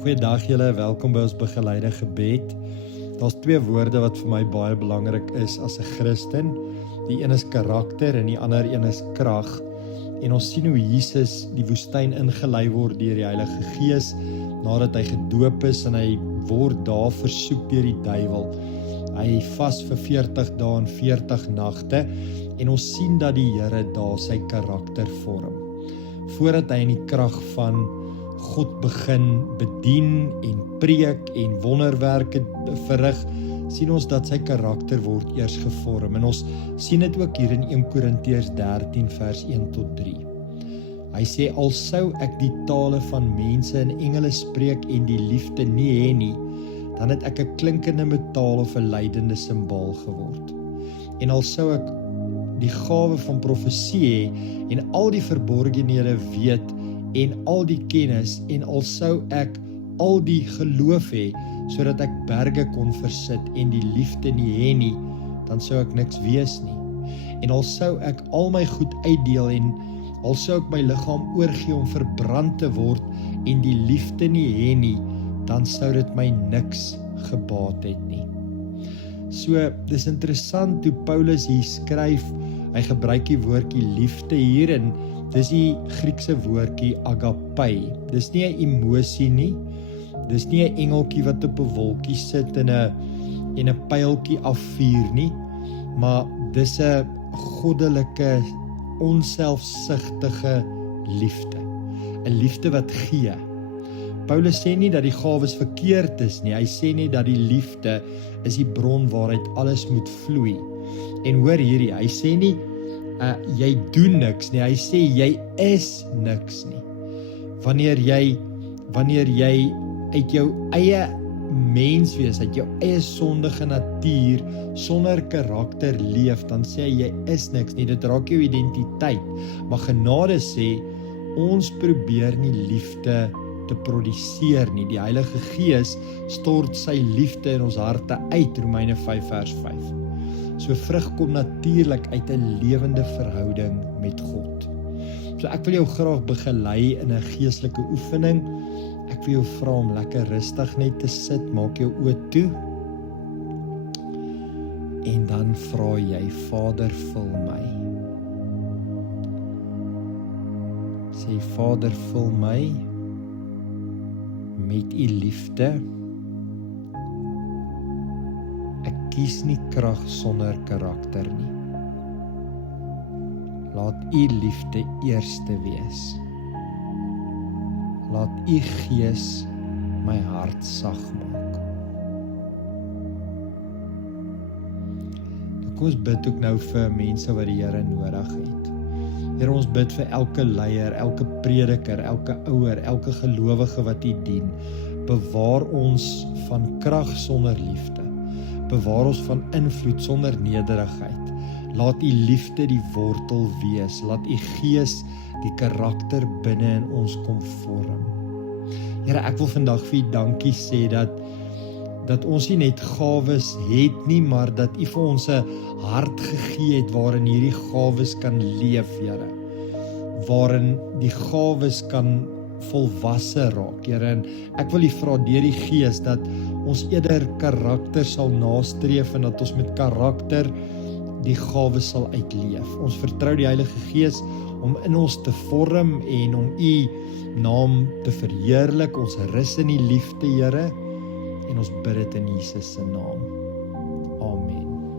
Goeiedag julle, welkom by ons begeleide gebed. Daar's twee woorde wat vir my baie belangrik is as 'n Christen. Die een is karakter en die ander een is krag. En ons sien hoe Jesus die woestyn ingelei word deur die Heilige Gees, nadat hy gedoop is en hy word daar versoek deur die duiwel. Hy vas vir 40 dae en 40 nagte en ons sien dat die Here daar sy karakter vorm. Voordat hy in die krag van God begin bedien en preek en wonderwerke verrig, sien ons dat sy karakter word eers gevorm. En ons sien dit ook hier in 1 Korintiërs 13 vers 1 tot 3. Hy sê, al sou ek die tale van mense en engele spreek en die liefde nie hê nie, dan het ek 'n klinkende metaal of 'n lydende simbaal geword. En al sou ek die gawe van profesie hê en al die verborgenhede weet en al die kennis en al sou ek al die geloof hê sodat ek berge kon versit en die liefde nie hê nie, dan sou ek niks wees nie. En al sou ek al my goed uitdeel en al sou ek my liggaam oorgee om verbrand te word en die liefde nie hê nie, dan sou dit my niks gebaat het nie. So, dis interessant hoe Paulus hier skryf, hy gebruik die woordjie liefde hier en dis die Griekse woordjie agape. Dis nie 'n emosie nie, dis nie 'n engeltjie wat op 'n wolkie sit en 'n pyltjie afvuur nie, maar dis 'n goddelike, onselfsugtige liefde. 'n Liefde wat gee. Paulus sê nie dat die gawes verkeerd is nie, hy sê nie dat die liefde is die bron waaruit alles moet vloei. En hoor hierdie, hy sê nie jy doen niks nie, hy sê jy is niks nie. Wanneer jy uit jou eie menswees, uit jou eie sondige natuur, sonder karakter leef, dan sê jy is niks nie, dit raak jou identiteit. Maar genade sê, ons probeer nie liefde te produseer nie. Die Heilige Gees stort sy liefde in ons harte uit, Romeine 5 vers 5. So vrug kom natuurlik uit 'n lewende verhouding met God. So ek wil jou graag begelei in 'n geestelike oefening. Ek wil jou vra om lekker rustig net te sit, maak jou oë toe. En dan vra jy, Vader, vul my. Sê, Vader, vul my met u liefde. Ek kies nie krag sonder karakter nie. Laat u liefde eerste wees. Laat u Gees my hart sag maak. Kom ons bid ook nou vir mense wat die Here nodig het. Here, ons bid vir elke leier, elke prediker, elke ouer, elke gelowige wat u dien. Bewaar ons van krag sonder liefde. Bewaar ons van invloed sonder nederigheid. Laat u liefde die wortel wees. Laat u Gees die karakter binne in ons kom vorm. Here, ek wil vandag vir u dankie sê dat ons nie net gawes het nie, maar dat u vir ons 'n hart gegee het waarin hierdie gawes kan leef, Here. Waarin die gawes kan volwasse raak, Here. En ek wil u vra deur die Gees dat ons eerder karakter sal nastreef en dat ons met karakter die gawes sal uitleef. Ons vertrou die Heilige Gees om in ons te vorm en om u naam te verheerlik. Ons rus in die liefde, Here, en ons bid dit in Jesus se naam. Amen.